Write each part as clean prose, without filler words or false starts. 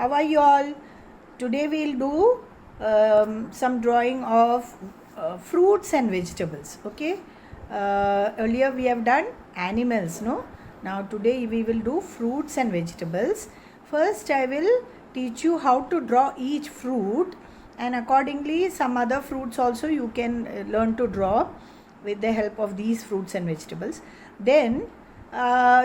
How are you all? Today we'll do some drawing of fruits and vegetables. Okay. Earlier we have done animals, no? Now today we will do fruits and vegetables. First I will teach you how to draw each fruit, and accordingly some other fruits also you can learn to draw with the help of these fruits and vegetables. Then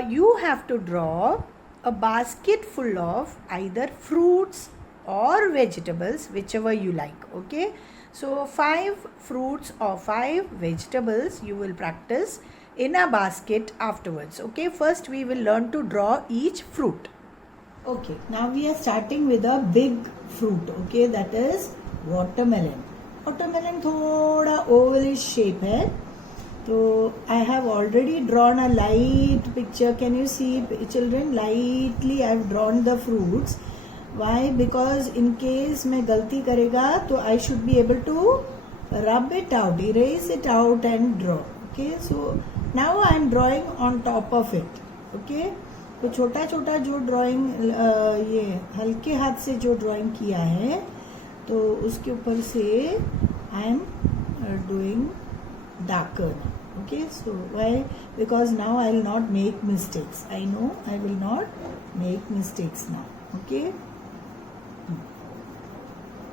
you have to draw a basket full of either fruits or vegetables, whichever you like. Okay, so 5 fruits or 5 vegetables you will practice in a basket afterwards. Okay, first we will learn to draw each fruit. Okay, now we are starting with a big fruit. Okay, that is watermelon. Watermelon थोड़ा ovalish shape है. So I have already drawn a light picture. Can you see, children? Lightly I have drawn the fruits. Why? Because in case मैं गलती करेगा तो I should be able to rub it out, erase it out and draw. Okay, so now I am drawing on top of it. Okay, तो छोटा छोटा जो drawing ये हल्के हाथ से जो ड्राइंग किया है तो उसके ऊपर से I am doing darker now. Okay, so why? Because now I will not make mistakes. I know I will not make mistakes now. Okay,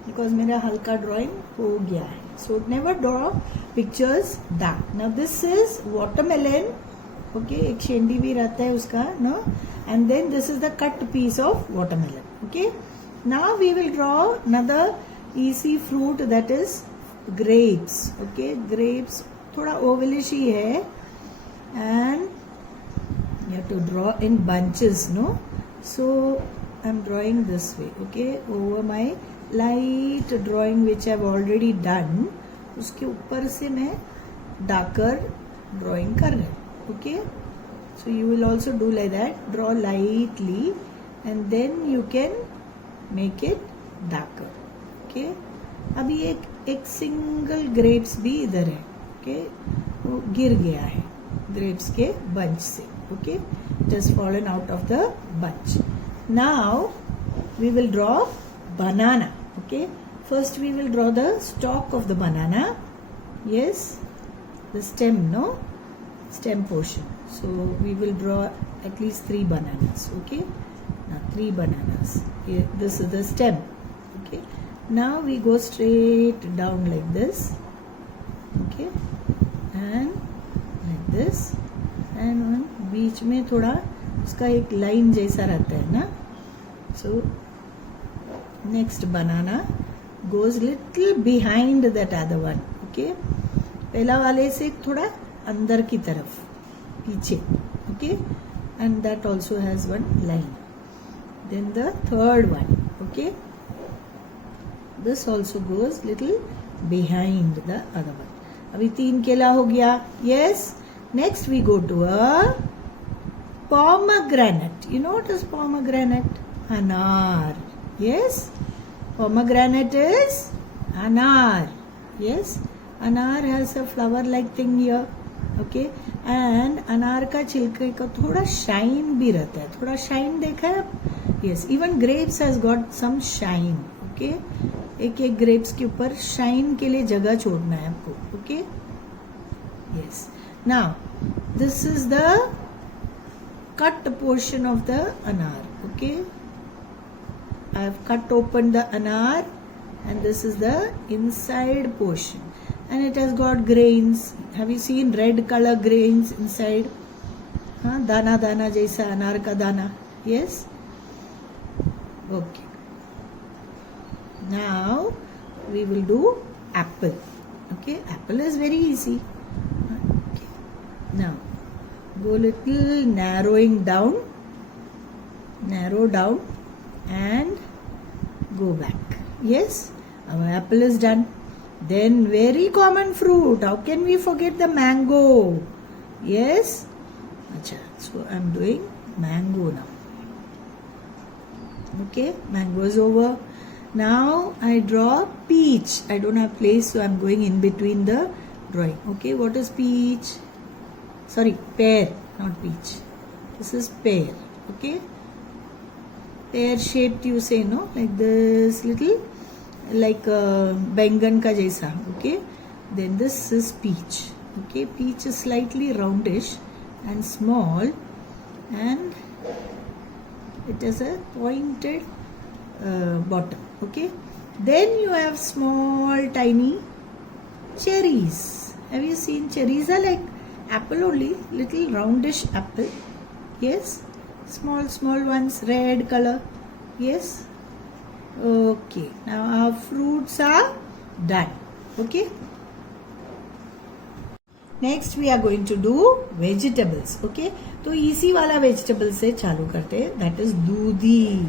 because मेरा हल्का drawing हो गया है. So never draw pictures dark. Now this is watermelon. Okay, एक शेंडी भी रहता है उसका, no? And then this is the cut piece of watermelon. Okay, now we will draw another easy fruit, that is grapes. Okay, grapes थोड़ा ovalish ही है, and you have to draw in bunches, no? So I am drawing this way. Okay, over my light drawing which I have already done, उसके ऊपर से मैं darker drawing कर रही हूँ. Okay, so you will also do like that. Draw lightly and then you can make it darker. Okay, अभी एक single grapes भी इधर है. ओके, वो गिर गया है ग्रेप्स के बंच से. Okay, just fallen out of the bunch. Now we will draw banana. Okay, first we will draw the stalk of the banana. Yes, the stem, no? Stem portion. So we will draw at least 3 bananas. Okay, now 3 bananas. Here, this is the stem. Okay, now we go straight down like this. Okay, and like this, and बीच में थोड़ा उसका एक line जैसा रहता है ना. So next banana goes little behind that other one. Okay, पहला वाले से थोड़ा अंदर की तरफ पीछे. Okay, and that also has one line. Then the third one. Okay, this also goes little behind the other one. अभी 3 केला हो गया. Yes, next we go to a pomegranate. You know what is pomegranate? Anar. Yes, pomegranate is anar. Yes, anar has a flower like thing here. Okay, and अनार का छिलके का थोड़ा shine भी रहता है. थोड़ा शाइन देखा है? Yes, even grapes has got some shine. Okay, एक एक ग्रेप्स के ऊपर शाइन के लिए जगह छोड़ना है आपको. Okay, yes. Now this is the cut portion of the anar. Okay, I have cut open the anar and this is the inside portion, and it has got grains. Have you seen red color grains inside? हाँ, दाना दाना जैसा अनार का दाना. Yes, okay. Now we will do apple. Okay, apple is very easy. Okay. Now go little narrow down and go back. Yes, our apple is done. Then very common fruit. How can we forget the mango? Yes. Acha, so I am doing mango now. Okay, mango is over. Now I draw peach. I don't have place, so I am going in between the drawing. Okay, what is peach? Sorry, pear, not peach. This is pear. Okay, pear shaped, you say, no, like this little, like bengan ka jaisa. Okay, then this is peach. Okay, peach is slightly roundish and small, and it has a pointed bottom. Okay, then you have small tiny cherries. Have you seen cherries? Are like apple only, little roundish apple. Yes, small ones, red color. Yes. Okay, now our fruits are done. Okay, next we are going to do vegetables. Okay, तो इसी वाला vegetable से चालू करते हैं. That is दूधी,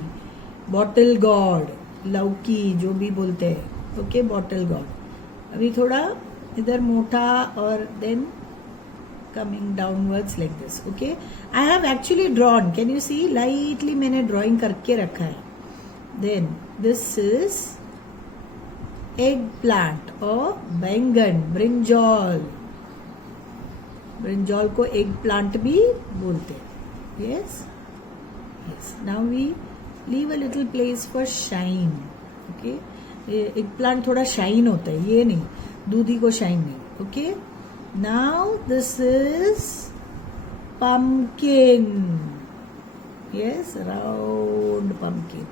bottle gourd, लौकी जो भी बोलते हैं. Okay, bottle gourd. अभी थोड़ा इधर मोटा और then coming downwards like this. Okay, I have actually drawn. Can you see? Lightly मैंने ड्रॉइंग करके रखा है. Then this is eggplant और बैंगन, ब्रिंजॉल. ब्रिंजॉल को एग प्लांट भी बोलते हैं. Yes yes. Now we leave a little place for shine. Okay, eggplant थोड़ा शाइन होता है, ये नहीं, दूधी को शाइन नहीं. Okay, now this is pumpkin. Yes, round pumpkin.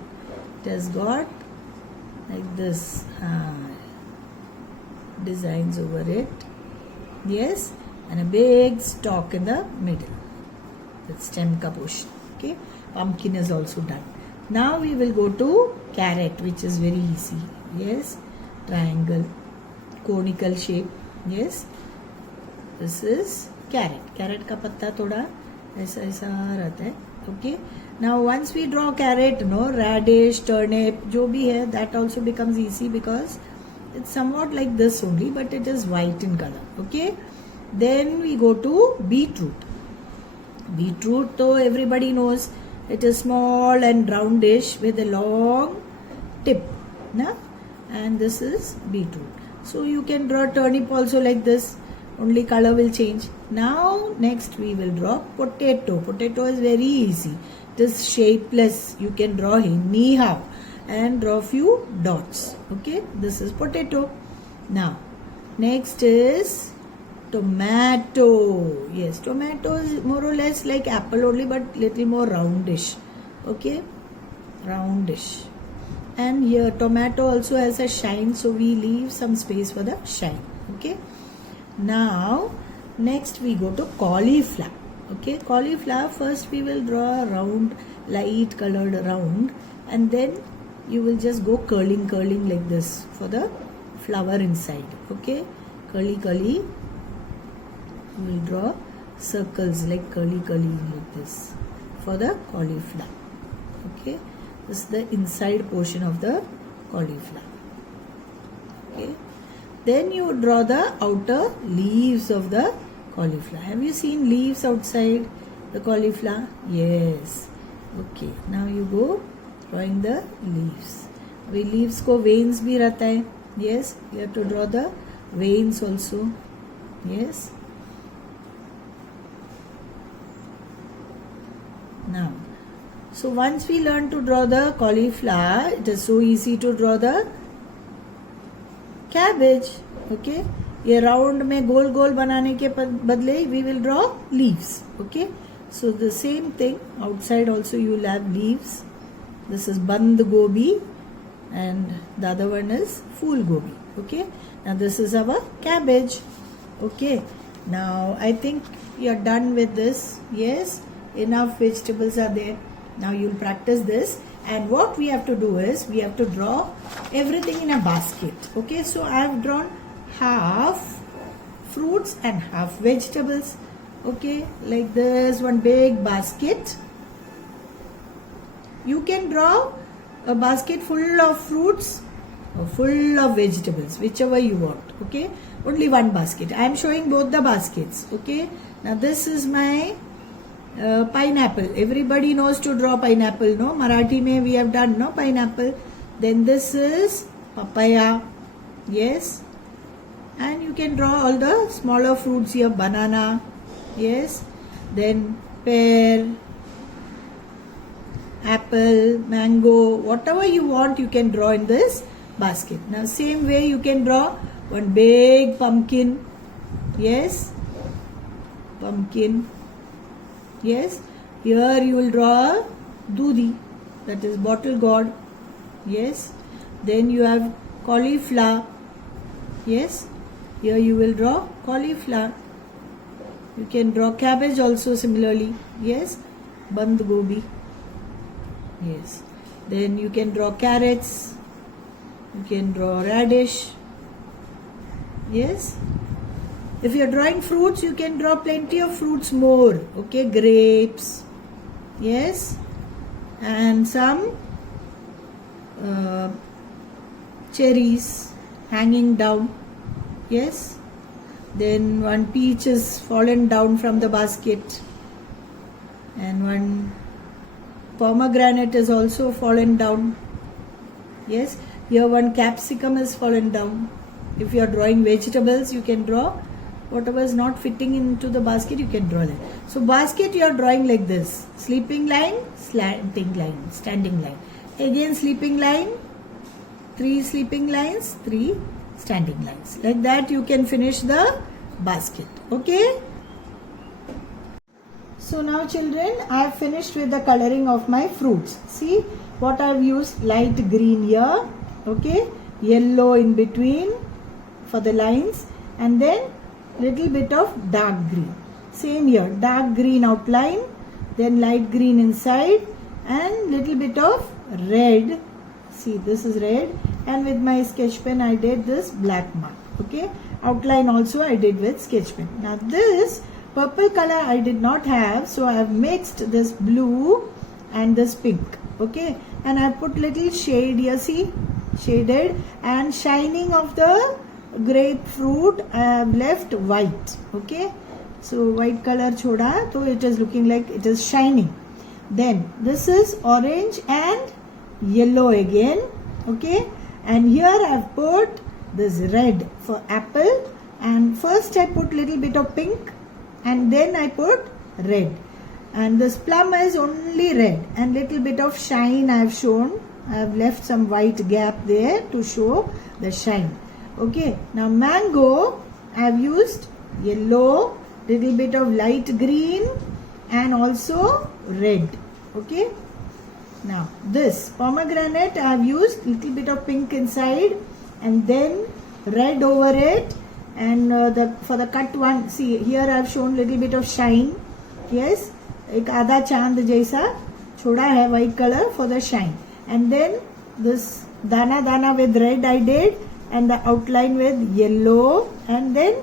It has got like this designs over it. Yes, and a big stalk in the middle. The stem ka portion. Okay, pumpkin is also done. Now we will go to carrot, which is very easy. Yes, triangle, conical shape. Yes, this is carrot. Carrot का पत्ता थोड़ा ऐसा ऐसा रहता है. Okay, now once we draw carrot, no, radish, turnip, जो भी है, that also becomes easy because it's somewhat like this only, but it is white in color. Okay, then we go to beetroot. Beetroot, तो everybody knows it is small and roundish with a long tip, na? And this is beetroot. So you can draw turnip also like this, only color will change. Now next we will draw potato. Potato is very easy. It is shapeless. You can draw anyhow and draw few dots. Okay, this is potato. Now next is tomato. Yes, tomato is more or less like apple only, but little more roundish. Okay, roundish. And here tomato also has a shine, so we leave some space for the shine. Okay, now next we go to cauliflower. Okay, cauliflower, first we will draw a round, light colored round, and then you will just go curling like this for the flower inside. Okay, curly. You will draw circles like curly like this for the cauliflower. Okay, this is the inside portion of the cauliflower. Okay, then you draw the outer leaves of the cauliflower. Have you seen leaves outside the cauliflower? Yes. Okay, now you go drawing the leaves. अभी leaves को veins भी रहता है. Yes, you have to draw the veins also. Yes. Now, so once we learn to draw the cauliflower, it is so easy to draw the cabbage. Okay, ये round में गोल गोल बनाने के बदले we will draw leaves. Okay, so the same thing outside also you will have leaves. This is band gobi and the other one is fool gobi. Okay, now this is our cabbage. Okay, now I think you are done with this. Yes, enough vegetables are there. Now you will practice this, and what we have to do is we have to draw everything in a basket. Okay, so I have drawn half fruits and half vegetables. Okay, like this, one big basket. You can draw a basket full of fruits or full of vegetables, whichever you want. Okay, only one basket. I am showing both the baskets. Okay, now this is my pineapple. Everybody knows to draw pineapple, no? Marathi mein we have done, no, pineapple. Then this is papaya. Yes, and you can draw all the smaller fruits here. Banana. Yes, then pear, apple, mango, whatever you want you can draw in this basket. Now same way you can draw one big pumpkin. Yes, pumpkin. Yes, here you will draw a dudi, that is bottle gourd. Yes, then you have cauliflower. Yes, here you will draw cauliflower. You can draw cabbage also similarly. Yes, band gobi. Yes, then you can draw carrots. You can draw radish. Yes, if you are drawing fruits, you can draw plenty of fruits more. Okay, grapes. Yes, and some cherries hanging down. Yes, then one peach is fallen down from the basket, and one pomegranate is also fallen down. Yes, here one capsicum is fallen down. If you are drawing vegetables, you can draw whatever is not fitting into the basket, you can draw that. So basket you are drawing like this: sleeping line, slanting line, standing line. Again sleeping line, 3 sleeping lines, 3 standing lines. Like that you can finish the basket. Okay. So now children, I have finished with the coloring of my fruits. See what I have used: light green here, okay, yellow in between for the lines, and then little bit of dark green. Same here, dark green outline, then light green inside, and little bit of red. See, this is red, and with my sketch pen I did this black mark. Okay, outline also I did with sketch pen. Now this purple color I did not have, so I have mixed this blue and this pink. Okay, and I put little shade here, see, shaded, and shining of the grapefruit I have left white. Okay, so white color choda, so it is looking like it is shining. Then this is orange and yellow again. Okay, and here I have put this red for apple, and first I put little bit of pink and then I put red, and this plum is only red, and little bit of shine I have shown. I have left some white gap there to show the shine. Okay, now mango I have used yellow, little bit of light green, and also red. Okay, now this pomegranate I have used little bit of pink inside and then red over it, and for the cut one, see here I have shown little bit of shine. Yes, एक आधा चांद जैसा छोड़ा है white color for the shine, and then this dana dana with red I did, and the outline with yellow, and then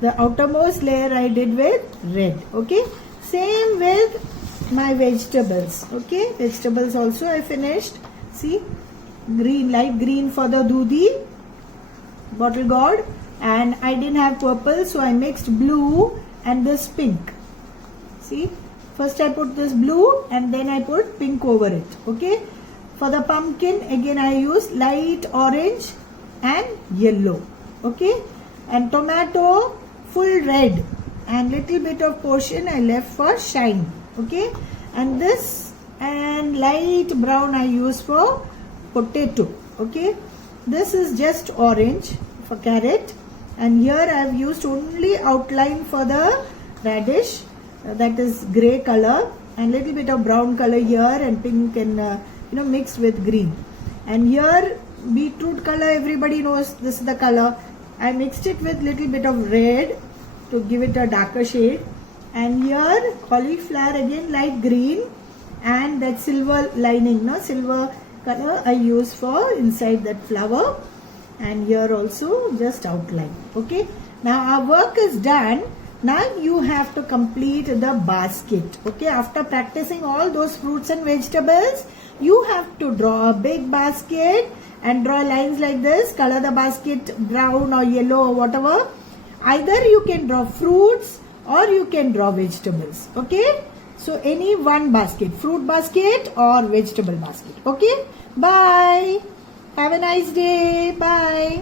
the outermost layer I did with red. Okay, same with my vegetables. Okay, vegetables also I finished. See, green, light green for the dudi, bottle gourd, and I didn't have purple, so I mixed blue and this pink. See, first I put this blue and then I put pink over it. Okay, for the pumpkin again I used light orange and yellow. Okay, and tomato full red, and little bit of portion I left for shine. Okay, and this and light brown I use for potato. Okay, this is just orange for carrot, and here I have used only outline for the radish, that is grey color, and little bit of brown color here, and pink, and mixed with green. And here beetroot color, everybody knows this is the color. I mixed it with little bit of red to give it a darker shade. And here cauliflower again light green, and that silver lining, silver color I use for inside that flower, and here also just outline. Okay, now our work is done. Now you have to complete the basket. Okay, after practicing all those fruits and vegetables, you have to draw a big basket and draw lines like this. Color the basket brown or yellow or whatever. Either you can draw fruits or you can draw vegetables. Okay, so any one basket, fruit basket or vegetable basket. Okay, bye, have a nice day, bye.